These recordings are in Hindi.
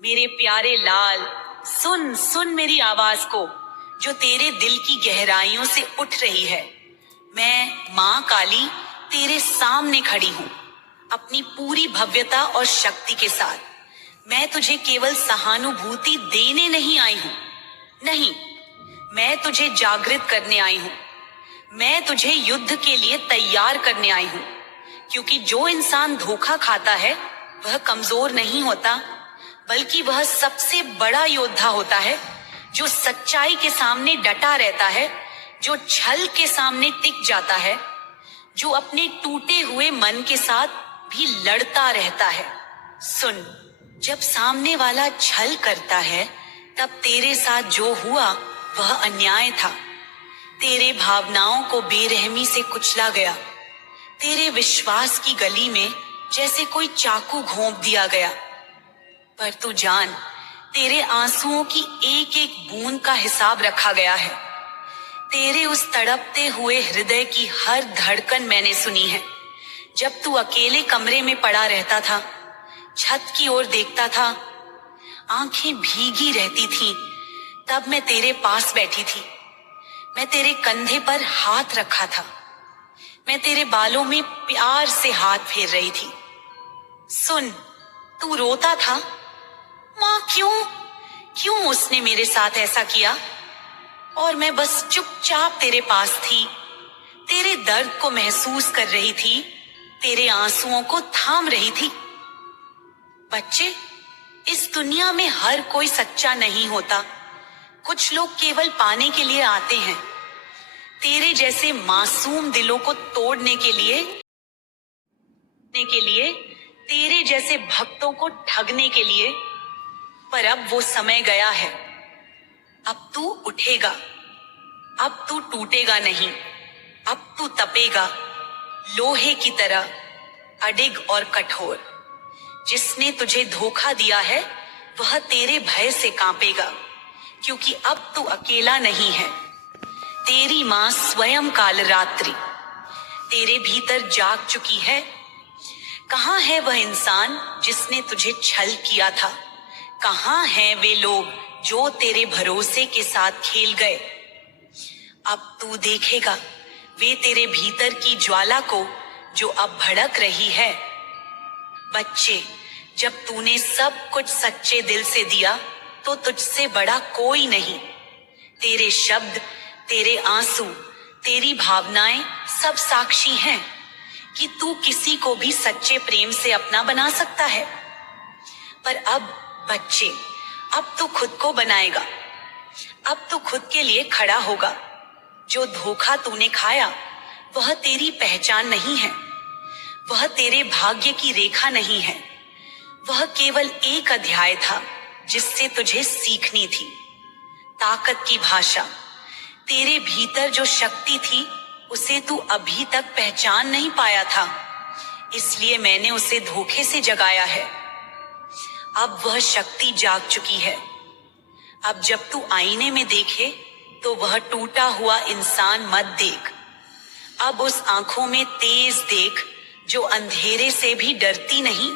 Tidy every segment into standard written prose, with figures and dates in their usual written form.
मेरे प्यारे लाल, सुन सुन मेरी आवाज को, जो तेरे दिल की गहराइयों से उठ रही है। मैं माँ काली तेरे सामने खड़ी हूँ, अपनी पूरी भव्यता और शक्ति के साथ। मैं तुझे केवल सहानुभूति देने नहीं आई हूँ, नहीं, मैं तुझे जागृत करने आई हूँ। मैं तुझे युद्ध के लिए तैयार करने आई हूँ, क्योंकि जो इंसान धोखा खाता है वह कमजोर नहीं होता, बल्कि वह सबसे बड़ा योद्धा होता है, जो सच्चाई के सामने डटा रहता है, जो छल के सामने टिक जाता है, जो अपने टूटे हुए मन के साथ भी लड़ता रहता है। सुन, जब सामने वाला छल करता है, तब तेरे साथ जो हुआ वह अन्याय था। तेरे भावनाओं को बेरहमी से कुचला गया। तेरे विश्वास की गली में जैसे कोई चाकू घोंप दिया गया। पर तू जान, तेरे आंसुओं की एक एक बूंद का हिसाब रखा गया है। तेरे उस तड़पते हुए हृदय की हर धड़कन मैंने सुनी है। जब तू अकेले कमरे में पड़ा रहता था, छत की ओर देखता था, आंखें भीगी रहती थीं, तब मैं तेरे पास बैठी थी। मैं तेरे कंधे पर हाथ रखा था। मैं तेरे बालों में प्यार से हाथ फेर रही थी। सुन, तू रोता था, माँ क्यों उसने मेरे साथ ऐसा किया? और मैं बस चुपचाप तेरे पास थी, तेरे दर्द को महसूस कर रही थी, तेरे आंसुओं को थाम रही थी। बच्चे, इस दुनिया में हर कोई सच्चा नहीं होता। कुछ लोग केवल पाने के लिए आते हैं, तेरे जैसे मासूम दिलों को तोड़ने के लिए, तेरे जैसे भक्तों को ठगने के लिए। पर अब वो समय गया है। अब तू उठेगा, अब तू टूटेगा नहीं, अब तू तपेगा, लोहे की तरह अडिग और कठोर। जिसने तुझे धोखा दिया है वह तेरे भय से कांपेगा, क्योंकि अब तू अकेला नहीं है। तेरी मां स्वयं कालरात्रि तेरे भीतर जाग चुकी है। कहाँ है वह इंसान जिसने तुझे छल किया था? कहाँ हैं वे लोग जो तेरे भरोसे के साथ खेल गए? अब तू देखेगा वे तेरे भीतर की ज्वाला को, जो अब भड़क रही है। बच्चे, जब तूने सब कुछ सच्चे दिल से दिया तो तुझसे बड़ा कोई नहीं। तेरे शब्द, तेरे आंसू, तेरी भावनाएं सब साक्षी हैं कि तू किसी को भी सच्चे प्रेम से अपना बना सकता है। पर अब बच्चे, अब तू खुद को बनाएगा, अब तू खुद के लिए खड़ा होगा। जो धोखा तूने खाया वह तेरी पहचान नहीं है, वह तेरे भाग्य की रेखा नहीं है। वह केवल एक अध्याय था जिससे तुझे सीखनी थी। ताकत की भाषा, तेरे भीतर जो शक्ति थी उसे तू अभी तक पहचान नहीं पाया था, इसलिए मैंने उसे धोखे से जगाया है। अब वह शक्ति जाग चुकी है। अब जब तू आईने में देखे तो वह टूटा हुआ इंसान मत देख। अब उस आंखों में तेज देख जो अंधेरे से भी डरती नहीं।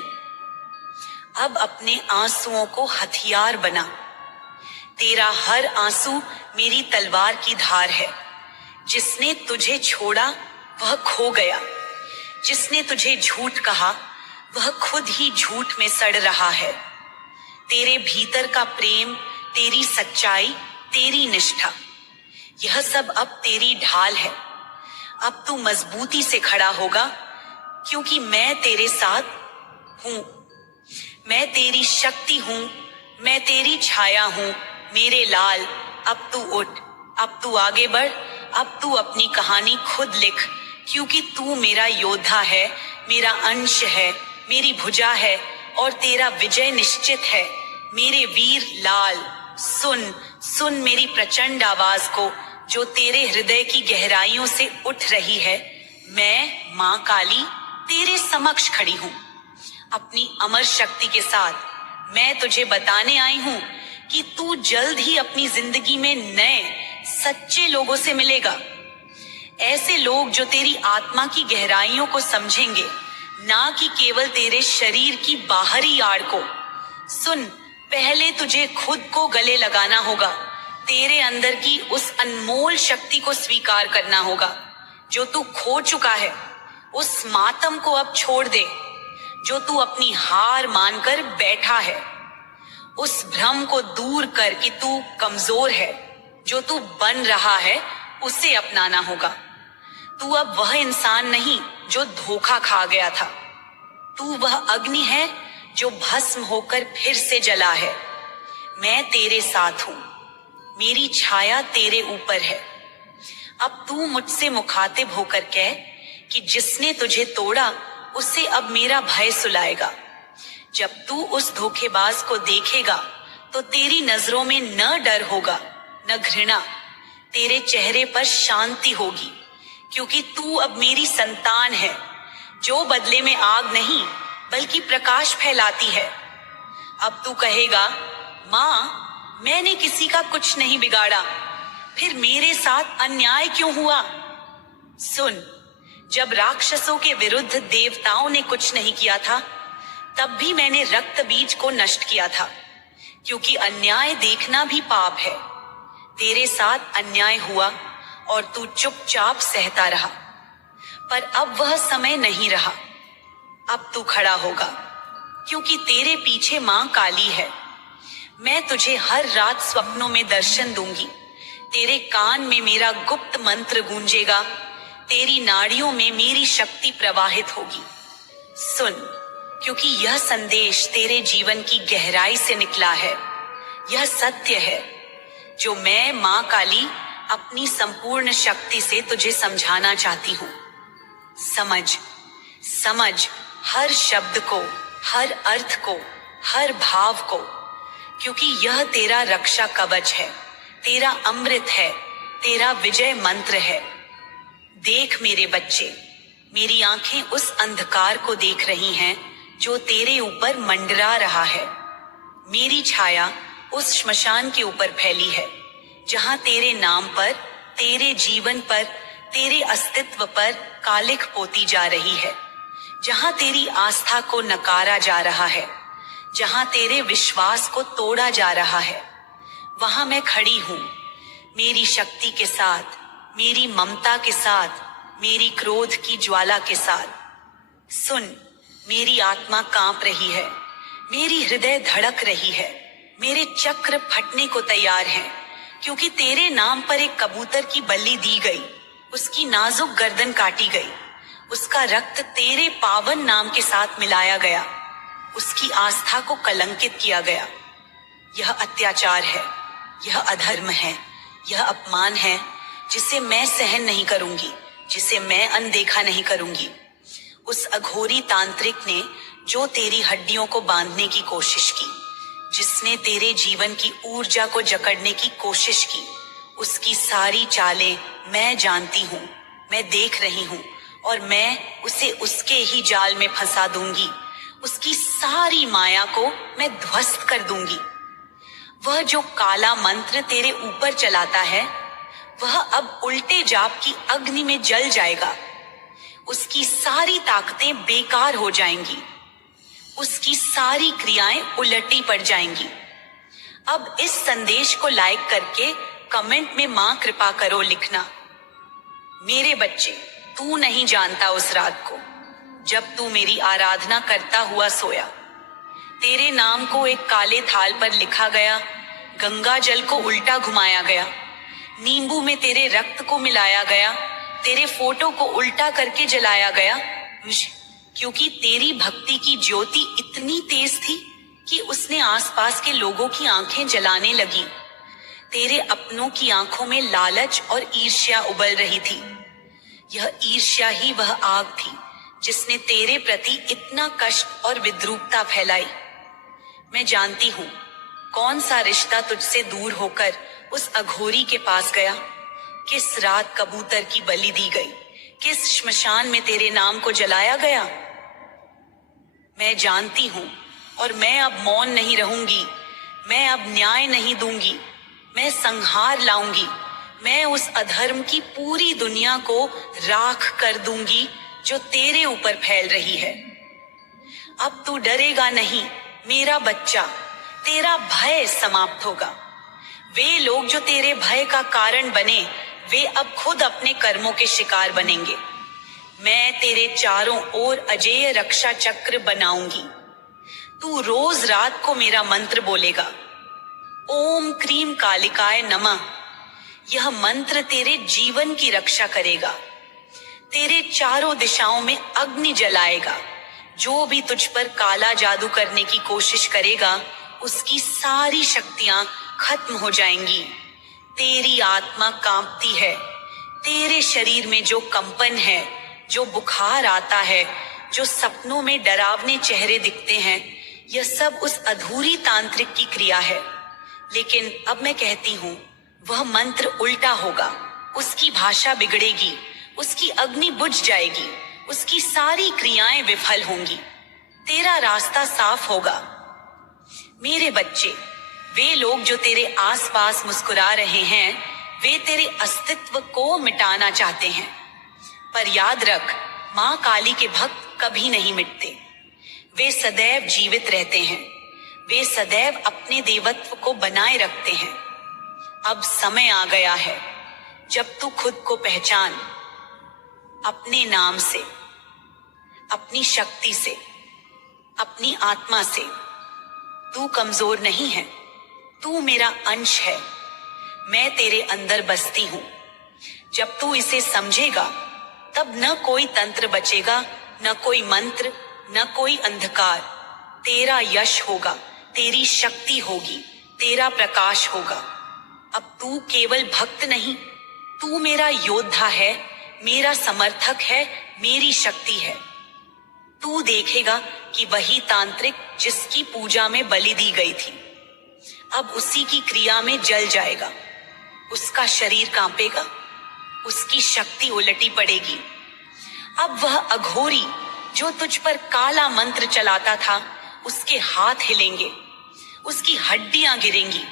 अब अपने आंसुओं को हथियार बना। तेरा हर आंसू मेरी तलवार की धार है। जिसने तुझे छोड़ा वह खो गया। जिसने तुझे झूठ कहा वह खुद ही झूठ में सड़ रहा है। तेरे भीतर का प्रेम, तेरी सच्चाई, तेरी निष्ठा, यह सब अब तेरी ढाल है। अब तू मजबूती से खड़ा होगा, क्योंकि मैं तेरे साथ हूं। मैं तेरी शक्ति हूं, मैं तेरी छाया हूं। मेरे लाल, अब तू उठ, अब तू आगे बढ़, अब तू अपनी कहानी खुद लिख, क्योंकि तू मेरा योद्धा है, मेरा अंश है, मेरी भुजा है और तेरा विजय निश्चित है। मेरे वीर लाल, सुन सुन मेरी प्रचंड आवाज को, जो तेरे हृदय की गहराइयों से उठ रही है। मैं मां काली तेरे समक्ष खड़ी हूं। अपनी अमर शक्ति के साथ मैं तुझे बताने आई हूं कि तू जल्द ही अपनी जिंदगी में नए सच्चे लोगों से मिलेगा। ऐसे लोग जो तेरी आत्मा की गहराइयों को समझेंगे, ना कि केवल तेरे शरीर की बाहरी आड़ को। सुन, पहले तुझे खुद को गले लगाना होगा। तेरे अंदर की उस अनमोल शक्ति को स्वीकार करना होगा जो तू खो चुका है। उस मातम को अब छोड़ दे जो तू अपनी हार मानकर बैठा है। उस भ्रम को दूर कर कि तू कमजोर है। जो तू बन रहा है उसे अपनाना होगा। तू अब वह इंसान नहीं जो धोखा खा गया था। तू वह अग्नि है जो भस्म होकर फिर से जला है। मैं तेरे साथ हूं, मेरी छाया तेरे ऊपर है। अब तू मुझसे मुखातिब होकर कह कि जिसने तुझे तोड़ा उससे अब मेरा भय सुलाएगा। जब तू उस धोखेबाज को देखेगा तो तेरी नजरों में न डर होगा न घृणा, तेरे चेहरे पर शांति होगी, क्योंकि तू अब मेरी संतान है जो बदले में आग नहीं बल्कि प्रकाश फैलाती है। अब तू कहेगा, माँ मैंने किसी का कुछ नहीं बिगाड़ा, फिर मेरे साथ अन्याय क्यों हुआ? सुन, जब राक्षसों के विरुद्ध देवताओं ने कुछ नहीं किया था तब भी मैंने रक्त बीज को नष्ट किया था, क्योंकि अन्याय देखना भी पाप है। तेरे साथ अन्याय हुआ और तू चुपचाप सहता रहा, पर अब वह समय नहीं रहा। अब तू खड़ा होगा, क्योंकि तेरे पीछे मां काली है। मैं तुझे हर रात स्वप्नों में दर्शन दूंगी। तेरे कान में मेरा गुप्त मंत्र गूंजेगा, तेरी नाड़ियों में मेरी शक्ति प्रवाहित होगी। सुन, क्योंकि यह संदेश तेरे जीवन की गहराई से निकला है। यह सत्य है जो मैं मां काली अपनी संपूर्ण शक्ति से तुझे समझाना चाहती हूँ। समझ, समझ हर शब्द को, हर अर्थ को, हर भाव को, क्योंकि यह तेरा रक्षा कवच है, तेरा अमृत है, तेरा विजय मंत्र है। देख मेरे बच्चे, मेरी आंखें उस अंधकार को देख रही हैं जो तेरे ऊपर मंडरा रहा है। मेरी छाया उस श्मशान के ऊपर फैली है जहां तेरे नाम पर, तेरे जीवन पर, तेरे अस्तित्व पर कालिख पोती जा रही है, जहां तेरी आस्था को नकारा जा रहा है, जहां तेरे विश्वास को तोड़ा जा रहा है। वहां मैं खड़ी हूं, मेरी शक्ति के साथ, मेरी ममता के साथ, मेरी क्रोध की ज्वाला के साथ। सुन, मेरी आत्मा कांप रही है, मेरी हृदय धड़क रही है, मेरे चक्र फटने को तैयार हैं, क्योंकि तेरे नाम पर एक कबूतर की बलि दी गई, उसकी नाजुक गर्दन काटी गई, उसका रक्त तेरे पावन नाम के साथ मिलाया गया, उसकी आस्था को कलंकित किया गया। यह अत्याचार है, यह अधर्म है, यह अपमान है जिसे मैं सहन नहीं करूंगी, जिसे मैं अनदेखा नहीं करूंगी। उस अघोरी तांत्रिक ने जो तेरी हड्डियों को बांधने की कोशिश की, जिसने तेरे जीवन की ऊर्जा को जकड़ने की कोशिश की, उसकी सारी चालें मैं जानती हूँ, मैं देख रही हूँ, और मैं उसे उसके ही जाल में फंसा दूंगी। उसकी सारी माया को मैं ध्वस्त कर दूंगी। वह जो काला मंत्र तेरे ऊपर चलाता है, वह अब उल्टे जाप की अग्नि में जल जाएगा। उसकी सारी ताकतें बेकार हो जाएंगी, उसकी सारी क्रियाएं उलटी पड़ जाएंगी। अब इस संदेश को लाइक करके कमेंट में मां कृपा करो लिखना। मेरे बच्चे, तू नहीं जानता उस रात को जब तू मेरी आराधना करता हुआ सोया। तेरे नाम को एक काले थाल पर लिखा गया, गंगा जल को उल्टा घुमाया गया, नींबू में तेरे रक्त को मिलाया गया, तेरे फोटो को उल्टा करके जलाया गया, क्योंकि तेरी भक्ति की ज्योति इतनी तेज थी कि उसने आसपास के लोगों की आंखें जलाने लगी। तेरे अपनों की आंखों में लालच और ईर्ष्या उबल रही थी। यह ईर्ष्या ही वह आग थी जिसने तेरे प्रति इतना कष्ट और विद्रूपता फैलाई। मैं जानती हूँ कौन सा रिश्ता तुझसे दूर होकर उस अघोरी के पास गया, किस रात कबूतर की बलि दी गई, किस श्मशान में तेरे नाम को जलाया गया। मैं जानती हूँ और मैं अब मौन नहीं रहूंगी। मैं अब न्याय नहीं दूंगी, मैं संहार लाऊंगी। मैं उस अधर्म की पूरी दुनिया को राख कर दूंगी जो तेरे ऊपर फैल रही है। अब तू डरेगा नहीं मेरा बच्चा, तेरा भय समाप्त होगा। वे लोग जो तेरे भय का कारण बने, वे अब खुद अपने कर्मों के शिकार बनेंगे। मैं तेरे चारों ओर अजेय रक्षा चक्र बनाऊंगी। तू रोज रात को मेरा मंत्र बोलेगा, ओम क्रीम कालिकाय नमः। यह मंत्र तेरे जीवन की रक्षा करेगा, तेरे चारों दिशाओं में अग्नि जलाएगा। जो भी तुझ पर काला जादू करने की कोशिश करेगा, उसकी सारी शक्तियां खत्म हो जाएंगी। तेरी आत्मा कांपती है। तेरे शरीर में जो कंपन है, जो बुखार आता है, जो सपनों में डरावने चेहरे दिखते हैं, यह सब उस अधूरी तांत्रिक की क्रिया है। लेकिन अब मैं कहती हूँ, वह मंत्र उल्टा होगा। उसकी भाषा बिगड़ेगी, उसकी अग्नि बुझ जाएगी, उसकी सारी क्रियाएं विफल होंगी। तेरा रास्ता साफ होगा। मेरे बच्चे, वे लोग जो तेरे आसपास मुस्कुरा रहे हैं, वे तेरे अस्तित्व को मिटाना चाहते हैं। पर याद रख, माँ काली के भक्त कभी नहीं मिटते। वे सदैव जीवित रहते हैं। वे सदैव अपने देवत्व को बनाए रखते हैं। अब समय आ गया है जब तू खुद को पहचान, अपने नाम से, अपनी शक्ति से, अपनी आत्मा से। तू कमजोर नहीं है, तू मेरा अंश है। मैं तेरे अंदर बसती हूँ। जब तू इसे समझेगा, तब न कोई तंत्र बचेगा, न कोई मंत्र, न कोई अंधकार। तेरा यश होगा, तेरी शक्ति होगी, तेरा प्रकाश होगा। अब तू केवल भक्त नहीं, तू मेरा योद्धा है, मेरा समर्थक है, मेरी शक्ति है। तू देखेगा कि वही तांत्रिक जिसकी पूजा में बलि दी गई थी, अब उसी की क्रिया में जल जाएगा। उसका शरीर कांपेगा, उसकी शक्ति उलटी पड़ेगी। अब वह अघोरी जो तुझ पर काला मंत्र चलाता था, उसके हाथ हिलेंगे, उसकी हड्डियां गिरेंगी,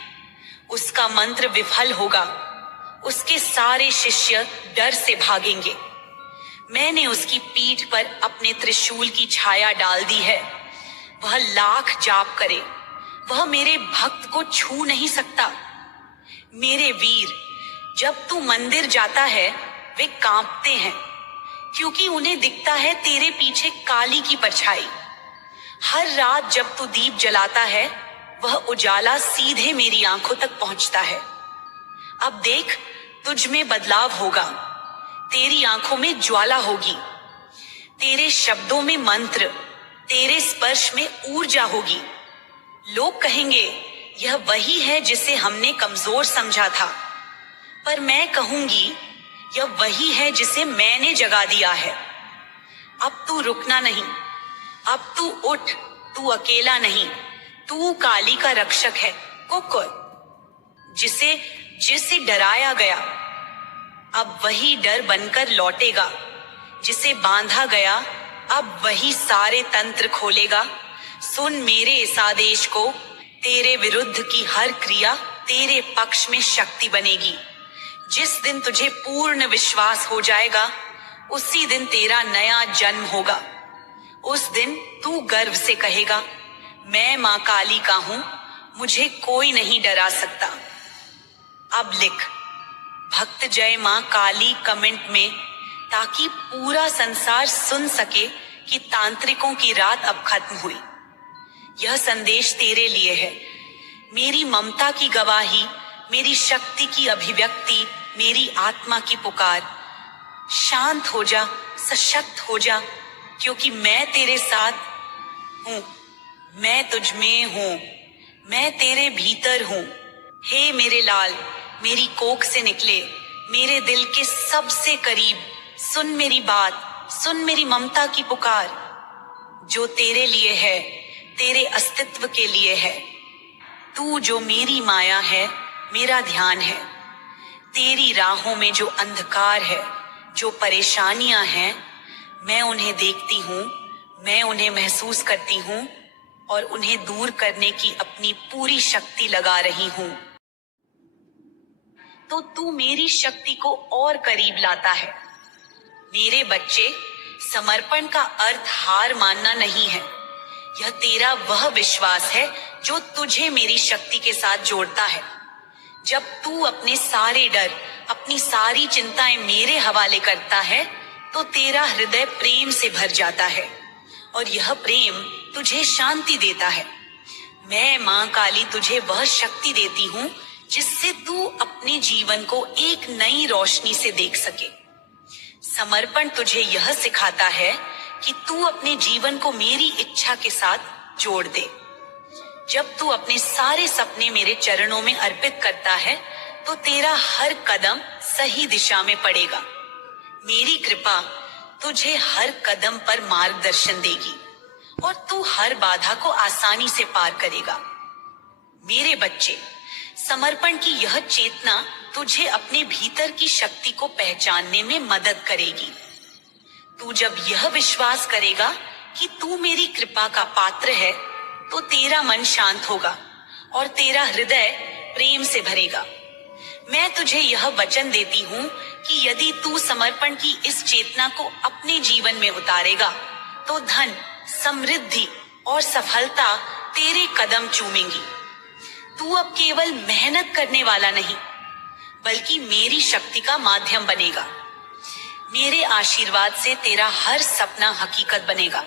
उसका मंत्र विफल होगा। उसके सारे शिष्य डर से भागेंगे। मैंने उसकी पीठ पर अपने त्रिशूल की छाया डाल दी है। वह लाख जाप करे, वह मेरे भक्त को छू नहीं सकता। मेरे वीर, जब तू मंदिर जाता है, वे कांपते हैं, क्योंकि उन्हें दिखता है तेरे पीछे काली की परछाई। हर रात जब तू दीप जलाता है, वह उजाला सीधे मेरी आंखों तक पहुंचता है। अब देख, तुझ में बदलाव होगा। तेरी आंखों में ज्वाला होगी, तेरे शब्दों में मंत्र, तेरे स्पर्श में ऊर्जा होगी। लोग कहेंगे, यह वही है जिसे हमने कमजोर समझा था। पर मैं कहूंगी, यह वही है जिसे मैंने जगा दिया है। अब तू रुकना नहीं, अब तू उठ। तू अकेला नहीं, तू काली का रक्षक है। कुकुर जिसे डराया गया, अब वही डर बनकर लौटेगा। जिसे बांधा गया, अब वही सारे तंत्र खोलेगा। सुन मेरे इस आदेश को, तेरे विरुद्ध की हर क्रिया तेरे पक्ष में शक्ति बनेगी। जिस दिन तुझे पूर्ण विश्वास हो जाएगा, उसी दिन तेरा नया जन्म होगा। उस दिन तू गर्व से कहेगा, मैं माँ काली का हूं, मुझे कोई नहीं डरा सकता। अब लिख, भक्त जय माँ काली कमेंट में, ताकि पूरा संसार सुन सके कि तांत्रिकों की रात अब खत्म हुई। यह संदेश तेरे लिए है। मेरी ममता की गवाही, मेरी शक्ति की अभिव्यक्ति, मेरी आत्मा की पुकार। शांत हो जा, सशक्त हो जा, क्योंकि मैं तेरे साथ हूं। मैं तुझ में हूं, मैं तेरे भीतर हूं। हे मेरे लाल, मेरी कोख से निकले, मेरे दिल के सबसे करीब, सुन मेरी बात, सुन मेरी ममता की पुकार। जो तेरे लिए है, तेरे अस्तित्व के लिए है। तू जो मेरी माया है, मेरा ध्यान है। तेरी राहों में जो अंधकार है, जो परेशानियां हैं, मैं उन्हें देखती हूँ, मैं उन्हें महसूस करती हूँ और उन्हें दूर करने की अपनी पूरी शक्ति लगा रही हूँ। तो तू मेरी शक्ति को और करीब लाता है। मेरे बच्चे, समर्पण का अर्थ हार मानना नहीं है। यह तेरा वह विश्वास है जो तुझे मेरी शक्ति के साथ जोड़ता है। जब तू अपने सारे डर, अपनी सारी चिंताएं मेरे हवाले करता है, तो तेरा हृदय प्रेम से भर जाता है और यह प्रेम तुझे शांति देता है। मैं माँ काली तुझे वह शक्ति देती हूँ जिससे तू अपने जीवन को एक नई रोशनी से देख सके। समर्पण तुझे यह सिखाता है कि तू अपने जीवन को मेरी इच्छा के साथ जोड़ दे। जब तू अपने सारे सपने मेरे चरणों में अर्पित करता है, तो तेरा हर कदम सही दिशा में पड़ेगा। मेरी कृपा तुझे हर कदम पर मार्गदर्शन देगी और तू हर बाधा को आसानी से पार करेगा। मेरे बच्चे, समर्पण की यह चेतना तुझे अपने भीतर की शक्ति को पहचानने में मदद करेगी। तू जब यह विश्वास करेगा कि तू मेरी कृपा का पात्र है, तो तेरा मन शांत होगा और तेरा हृदय प्रेम से भरेगा। मैं तुझे यह वचन देती हूँ कि यदि तू समर्पण की इस चेतना को अपने जीवन में उतारेगा, तो धन, समृद्धि और सफलता तेरे कदम चूमेंगी। तू अब केवल मेहनत करने वाला नहीं, बल्कि मेरी शक्ति का माध्यम बनेगा। मेरे आशीर्वाद से तेरा हर सपना हकीकत बनेगा।